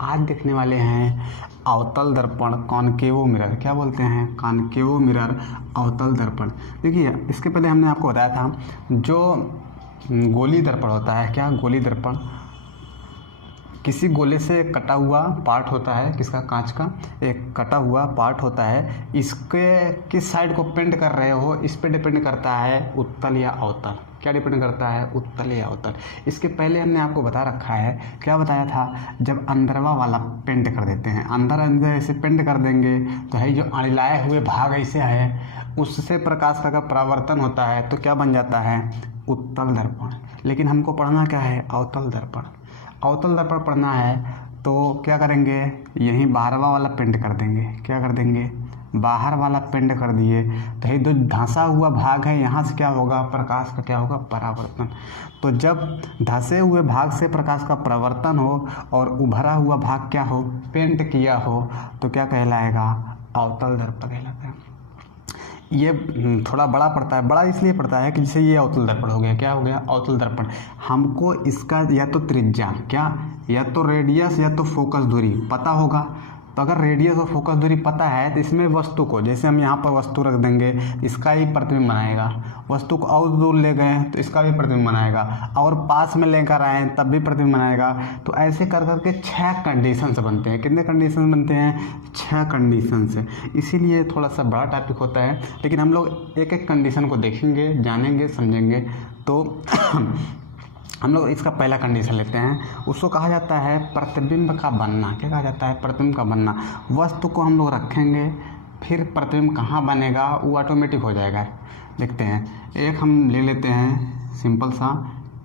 आज देखने वाले हैं अवतल दर्पण कॉनकेव मिरर। क्या बोलते हैं? कॉनकेव मिरर, अवतल दर्पण। देखिए इसके पहले हमने आपको बताया था जो गोली दर्पण होता है, क्या गोली दर्पण, किसी गोले से कटा हुआ पार्ट होता है, किसका, कांच का एक कटा हुआ पार्ट होता है, इसके किस साइड को पेंट कर रहे हो इस पे डिपेंड करता है उत्तल या अवतल। क्या डिपेंड करता है? उत्तल या अवतल। इसके पहले हमने आपको बता रखा है, क्या बताया था, जब अंदरवा वाला पेंट कर देते हैं, अंदर ऐसे पेंट कर देंगे तो है जो अणिलाए हुए भाग ऐसे है उससे प्रकाश का परावर्तन होता है तो क्या बन जाता है? उत्तल दर्पण। लेकिन हमको पढ़ना क्या है? अवतल दर्पण। अवतल दर्पण पढ़ना है तो क्या करेंगे, यहीं बाहरवा वाला पेंट कर देंगे। क्या कर देंगे? बाहर वाला पेंट कर दिए तो ये जो धंसा हुआ भाग है यहाँ से क्या होगा? प्रकाश का क्या होगा? परावर्तन। तो जब धंसे हुए भाग से प्रकाश का परावर्तन हो और उभरा हुआ भाग क्या हो? पेंट किया हो तो क्या कहलाएगा? अवतल दर्पण कहलाता है। ये थोड़ा बड़ा पड़ता है, बड़ा इसलिए पड़ता है कि जैसे ये अवतल दर्पण हो गया, क्या हो गया? अवतल दर्पण। हमको इसका या तो त्रिज्या, क्या, या तो रेडियस या तो फोकस दूरी पता होगा। तो अगर रेडियस और फोकस दूरी पता है तो इसमें वस्तु को, जैसे हम यहाँ पर वस्तु रख देंगे इसका ही प्रतिबिंब बनाएगा, वस्तु को और दूर ले गए तो इसका भी प्रतिबिंब बनाएगा, और पास में लेकर आए तब भी प्रतिबिंब बनाएगा। तो ऐसे कर करके 6 कंडीशन बनते हैं। कितने कंडीशन बनते हैं? 6 कंडीशन से। इसीलिए थोड़ा सा बड़ा टॉपिक होता है, लेकिन हम लोग एक एक कंडीशन को देखेंगे, जानेंगे, समझेंगे। तो हम लोग इसका पहला कंडीशन लेते हैं, उसको कहा जाता है प्रतिबिंब का बनना। क्या कहा जाता है? प्रतिबिंब का बनना। वस्तु को हम लोग रखेंगे फिर प्रतिबिंब कहाँ बनेगा वो ऑटोमेटिक हो जाएगा। देखते हैं, एक हम ले लेते हैं सिंपल सा,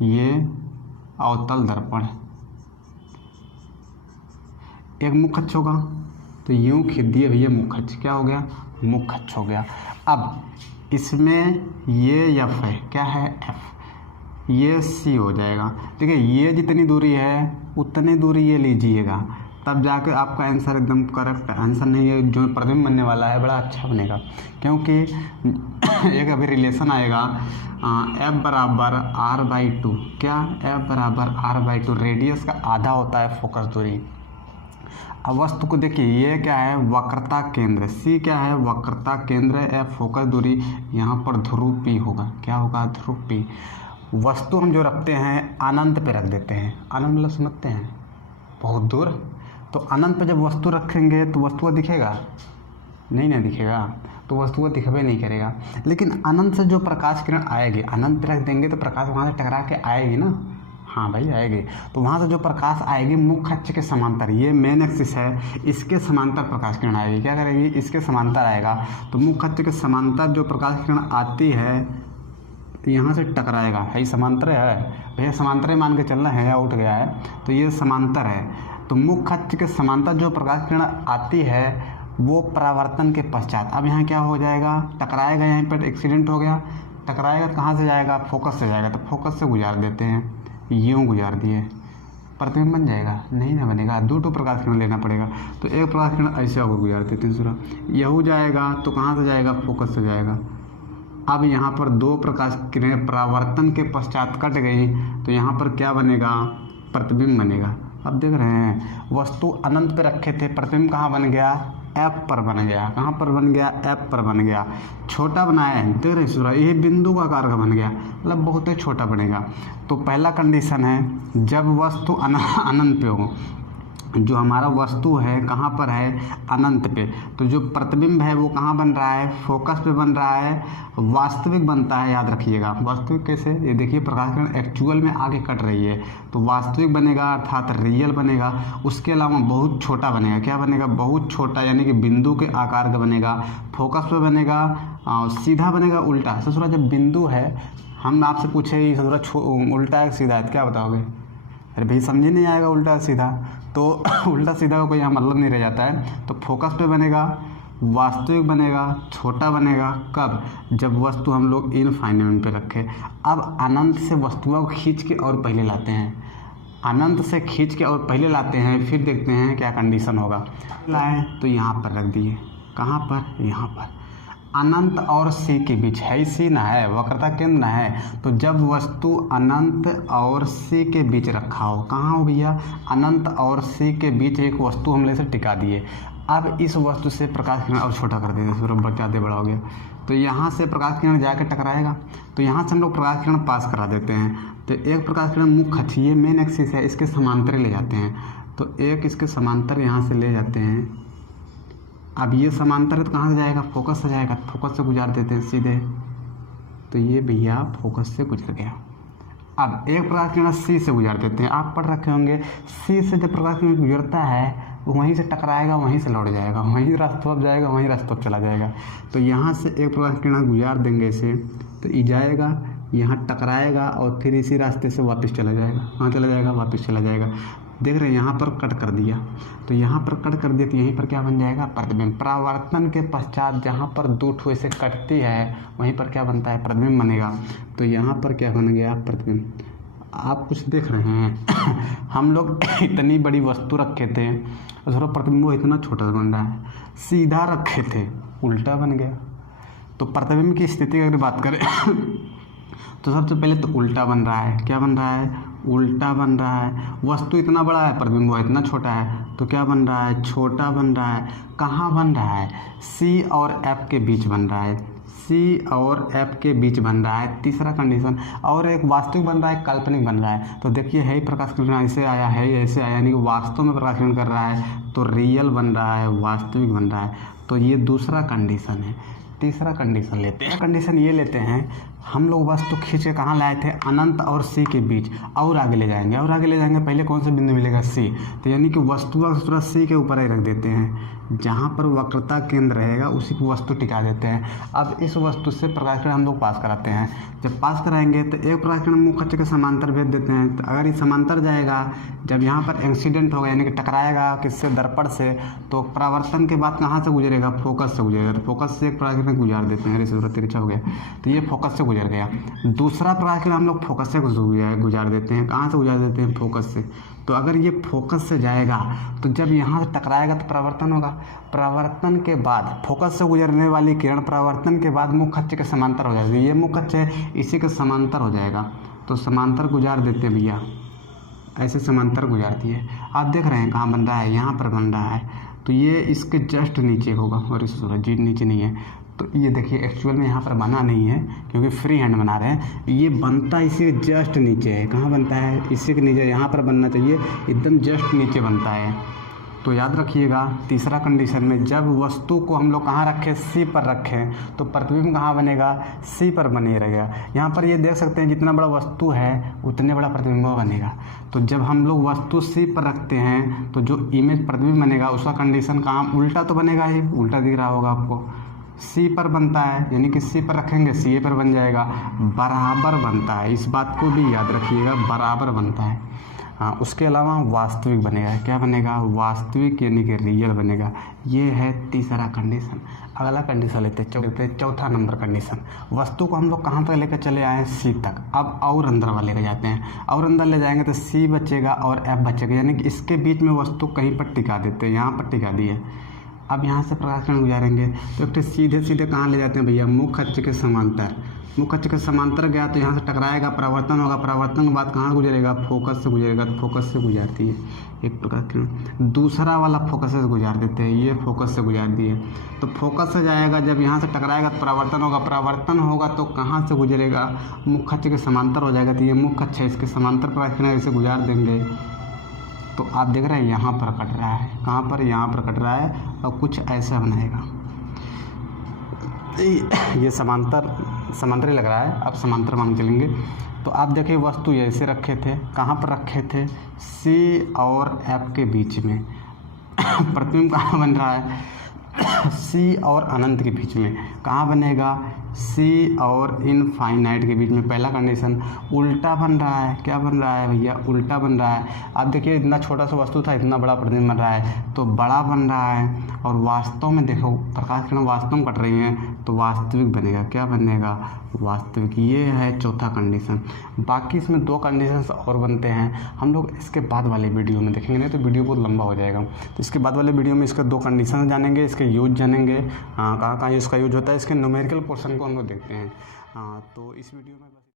ये अवतल दर्पण, एक मुखच्छ होगा तो यूँ खींच दिए भैया मुखच्छ, क्या हो गया? मुखच्छ हो गया। अब इसमें ये एफ है, क्या है? एफ, ये सी हो जाएगा। देखिए ये जितनी दूरी है उतनी दूरी ये लीजिएगा, तब जाकर आपका आंसर एकदम करेक्ट आंसर नहीं है, जो प्रतिबिंब बनने वाला है बड़ा अच्छा बनेगा। क्योंकि एक अभी रिलेशन आएगा एफ बराबर r/2, क्या? एफ बराबर r/2, रेडियस का आधा होता है फोकस दूरी। अब वस्तु को देखिए, ये क्या है? वक्रता केंद्र, सी क्या है? वक्रता केंद्र, एफ फोकस दूरी, यहाँ पर ध्रुव P होगा। क्या होगा? ध्रुव P। वस्तु हम जो रखते हैं अनंत पे रख देते हैं, अनंत मतलब समझते हैं बहुत दूर। तो अनंत पे जब वस्तु रखेंगे तो वस्तु को दिखेगा नहीं, ना दिखेगा, तो वस्तु को दिखबे नहीं करेगा। लेकिन अनंत से जो प्रकाश किरण आएगी, अनंत पे रख देंगे तो प्रकाश वहाँ से टकरा के आएगी ना, हाँ भाई आएगी। तो वहाँ से जो प्रकाश आएगी मुखच्छ के समांतर, ये मेन एक्सिस है, इसके समांतर प्रकाश किरण आएगी। क्या करेगी? इसके समांतर आएगा। तो मुखच्छ के समांतर जो प्रकाश किरण आती है यहाँ से टकराएगा, है समांतर है भैया, समांतर मान के चलना है या उठ गया है, तो ये समांतर है। तो मुखच्छ के समांतर जो प्रकाश किरण आती है वो परावर्तन के पश्चात अब यहाँ क्या हो जाएगा? टकराएगा, यहाँ पर एक्सीडेंट हो गया, टकराएगा कहाँ से जाएगा? फोकस से जाएगा। तो फोकस से गुजार देते हैं, यूँ गुजार दिए, प्रतिबिंब बन जाएगा? नहीं ना बनेगा, 2 प्रकाश किरण लेना पड़ेगा। तो एक प्रकाश किरण ऐसे होकर गुजार देते हैं, दूसरा यहू जाएगा तो कहाँ से जाएगा? फोकस से जाएगा। अब यहाँ पर 2 प्रकाश किरणें परावर्तन के पश्चात कट गई तो यहाँ पर क्या बनेगा? प्रतिबिंब बनेगा। अब देख रहे हैं वस्तु अनंत पे रखे थे, प्रतिबिंब कहाँ बन गया? एफ पर बन गया। कहाँ पर बन गया? एफ पर बन गया। छोटा बनाया है, देख रहे सूरा, ये बिंदु का आकार का बन गया, मतलब बहुत ही छोटा बनेगा। तो पहला कंडीशन है जब वस्तु अनंत पे हो, जो हमारा वस्तु है कहाँ पर है? अनंत पे, तो जो प्रतिबिंब है वो कहाँ बन रहा है? फोकस पे बन रहा है, वास्तविक बनता है, याद रखिएगा। वास्तविक कैसे? ये देखिए प्रकाश किरण एक्चुअल में आगे कट रही है तो वास्तविक बनेगा, अर्थात रियल बनेगा। उसके अलावा बहुत छोटा बनेगा। क्या बनेगा? बहुत छोटा, यानी कि बिंदु के आकार का बनेगा। फोकस पे बनेगा, सीधा बनेगा, उल्टा। ससुरा जब बिंदु है, हम आपसे पूछे ससुरा उल्टा है सीधा है, क्या बताओगे? अरे भाई समझे नहीं आएगा उल्टा सीधा, तो उल्टा सीधा का कोई यहाँ मतलब नहीं रह जाता है। तो फोकस पे बनेगा, वास्तविक बनेगा, छोटा बनेगा। कब? जब वस्तु हम लोग इनफाइनाइट पे रखें। अब अनंत से वस्तुओं को खींच के और पहले लाते हैं, अनंत से खींच के और पहले लाते हैं, फिर देखते हैं क्या कंडीशन होगा। लाए तो यहाँ पर रख दिए, कहाँ पर? यहाँ पर। अनंत और सी के बीच है, सी ना है, वक्रता केंद्र ना है, तो जब वस्तु अनंत और सी के बीच रखा हो, कहाँ हो भैया, अनंत और सी के बीच एक वस्तु हमने इसे टिका दिए। अब इस वस्तु से प्रकाश किरण और छोटा कर देते, सूरज ज़्यादा बड़ा हो गया, तो यहाँ से प्रकाश किरण जाकर टकराएगा, तो यहाँ से हम लोग प्रकाश किरण पास करा देते हैं। तो एक प्रकाश किरण मुख्य अक्ष, ये मेन एक्सिस है, इसके समांतर ले जाते हैं, तो एक इसके समांतर यहाँ से ले जाते हैं। अब ये समांतर है तो कहाँ से जाएगा, फोकस से जाएगा, फोकस से गुजार देते हैं सीधे, तो ये भैया फोकस से गुजर गया। अब एक प्रकाश किरण सी से गुजार देते हैं, आप पढ़ रखे होंगे, सी से जब प्रकाश किरण गुजरता है वो वहीं से टकराएगा, वहीं से लौट जाएगा, वहीं रास्ते पर जाएगा, वहीं रास्ते पर चला जाएगा। तो यहाँ से एक प्रकाश किरण गुजार देंगे इसे, तो ये जाएगा, यहाँ टकराएगा और फिर इसी रास्ते से वापस चला जाएगा, कहाँ चला जाएगा, वापस चला जाएगा। देख रहे हैं यहाँ पर कट कर दिया, तो यहाँ पर कट कर दिया, तो यहीं पर क्या बन जाएगा, प्रतिबिंब। परावर्तन के पश्चात जहाँ पर दो ठो ऐसे कटती है वहीं पर क्या बनता है, प्रतिबिंब बनेगा। तो यहाँ पर क्या बन गया, प्रतिबिंब। आप कुछ देख रहे हैं हम लोग इतनी बड़ी वस्तु रखे थे और थोड़ा प्रतिबिंब इतना छोटा बन रहा है, सीधा रखे थे उल्टा बन गया। तो प्रतिबिंब की स्थिति की अगर बात करें तो सबसे पहले तो उल्टा बन रहा है, क्या बन रहा है, उल्टा बन रहा है। वस्तु इतना बड़ा है, प्रतिबिंब इतना छोटा है, तो क्या बन रहा है, छोटा बन रहा है। कहाँ बन रहा है, सी और एफ के बीच बन रहा है, सी और एफ के बीच बन रहा है, तीसरा कंडीशन। और एक वास्तविक बन रहा है, काल्पनिक बन रहा है। तो देखिए है ही प्रकाश किरण ऐसे आया है, ऐसे आया, यानी कि वास्तव में प्रकाश किरण कर रहा है, तो रियल बन रहा है, वास्तविक बन रहा है। तो ये दूसरा कंडीशन है। तीसरा कंडीशन लेते हैं, कंडीशन ये लेते हैं, हम लोग वस्तु खींच के कहाँ लाए थे, अनंत और सी के बीच, और आगे ले जाएंगे, और आगे ले जाएंगे, पहले कौन सा बिंदु मिलेगा, सी। तो यानी कि वस्तु का सूत्र सी के ऊपर ही रख देते हैं, जहाँ पर वक्रता केंद्र रहेगा उसी को वस्तु टिका देते हैं। अब इस वस्तु से प्रकाश किरण हम लोग पास कराते हैं। जब पास कराएंगे तो एक प्रकाश किरण मुख्य अक्ष के समांतर भेज देते हैं। तो अगर ये समांतर जाएगा, जब यहाँ पर एक्सीडेंट होगा यानी कि टकराएगा किससे, दर्पण से, तो परावर्तन के बाद कहाँ से गुजरेगा, फोकस से गुजरेगा। तो फोकस से एक प्रकाश किरण गुजार देते हैं, अरे सूरज तिरछा हो गया, तो ये फोकस से गुजर गया। दूसरा प्रकाश किरण हम लोग फोकस से गुजार देते हैं, कहाँ से गुजार देते हैं, फोकस से। तो अगर ये फोकस से जाएगा तो जब यहाँ से टकराएगा तो परावर्तन होगा, परावर्तन के बाद फोकस से गुजरने वाली किरण परावर्तन के बाद मुख्य अक्ष के समांतर हो जाएगी। ये मुख्य अक्ष है, इसी के समांतर हो जाएगा, तो समांतर गुजार देते हैं भैया, ऐसे समांतर गुजारती है। आप देख रहे हैं कहाँ बन रहा है, यहाँ पर बन रहा है, तो ये इसके जस्ट नीचे होगा, और इस सूरज जी नीचे नहीं है। तो ये देखिए एक्चुअल में यहाँ पर बना नहीं है क्योंकि फ्री हैंड बना रहे हैं, ये बनता इसी के जस्ट नीचे है। कहाँ बनता है, इसी के नीचे, यहाँ पर बनना चाहिए, एकदम जस्ट नीचे बनता है। तो याद रखिएगा, तीसरा कंडीशन में जब वस्तु को हम लोग कहाँ रखें, सी पर रखें, तो प्रतिबिंब कहाँ बनेगा, सी पर बने रहेगा। यहाँ पर ये देख सकते हैं जितना बड़ा वस्तु है उतने बड़ा प्रतिबिंब बनेगा। तो जब हम लोग वस्तु सी पर रखते हैं तो जो इमेज प्रतिबिंब बनेगा उसका कंडीशन कहाँ, उल्टा तो बनेगा ही, उल्टा दिख रहा होगा आपको, सी पर बनता है, यानी कि सी पर रखेंगे सी ए पर बन जाएगा, बराबर बनता है। इस बात को भी याद रखिएगा, बराबर बनता है। हाँ, उसके अलावा वास्तविक बनेगा, क्या बनेगा, वास्तविक यानी कि रियल बनेगा। ये है तीसरा कंडीशन। अगला कंडीशन लेते हैं, चौथा नंबर कंडीशन। वस्तु को हम लोग कहाँ तक लेकर चले आए, सी तक। अब और अंदर वाले लेकर जाते हैं, और अंदर ले जाएंगे तो सी बचेगा और एफ बचेगा, यानी कि इसके बीच में वस्तु कहीं पर टिका देते हैं, यहाँ पर टिका दिए। अब यहाँ से प्रकाश किरण गुजारेंगे तो एक सीधे सीधे कहाँ ले जाते हैं भैया, मुख्य अक्ष के समांतर। मुख्य अक्ष के समांतर गया तो यहाँ से टकराएगा, परावर्तन होगा, परावर्तन के बाद कहाँ गुजरेगा, फोकस से गुजरेगा, तो फोकस से गुजारती है एक प्रकाश किरण। दूसरा वाला फोकस से गुजार देते हैं, ये फोकस से गुजार दिए, तो फोकस से जाएगा, जब यहाँ से टकराएगा तो परावर्तन होगा, परावर्तन होगा तो कहाँ से गुजरेगा, मुख्य अक्ष के समांतर हो जाएगा। तो ये मुख्य अक्ष है, इसके समांतर प्रकाश किरण ऐसे गुजार देंगे। तो आप देख रहे हैं यहाँ पर कट रहा है, कहाँ पर, यहाँ पर कट रहा है, और कुछ ऐसा बनाएगा। ये समांतर लग रहा है, अब समांतर मान चलेंगे। तो आप देखिए वस्तु ऐसे रखे थे, कहाँ पर रखे थे, सी और एफ के बीच में। प्रतिबिंब कहाँ बन रहा है, सी और अनंत के बीच में। कहाँ बनेगा, सी और इनफाइनाइट के बीच में पहला कंडीशन उल्टा बन रहा है। क्या बन रहा है भैया? उल्टा बन रहा है। अब देखिए इतना छोटा सा वस्तु था, इतना बड़ा प्रतिबिंब बन रहा है, तो बड़ा बन रहा है। और वास्तव में देखो प्रकाश किरण वास्तव में कट रही हैं तो वास्तविक बनेगा। क्या बनेगा? वास्तविक। ये है चौथा कंडीशन। बाकी इसमें 2 कंडीशंस और बनते हैं, हम लोग इसके बाद वाले वीडियो में देखेंगे, नहीं तो वीडियो बहुत लंबा हो जाएगा। तो इसके बाद वाले वीडियो में इसके 2 कंडीशन जानेंगे, इसके यूज जानेंगे, कहाँ कहाँ इसका यूज होता है, इसके न्यूमेरिकल पोर्शन को हम लोग देखते हैं। तो इस वीडियो में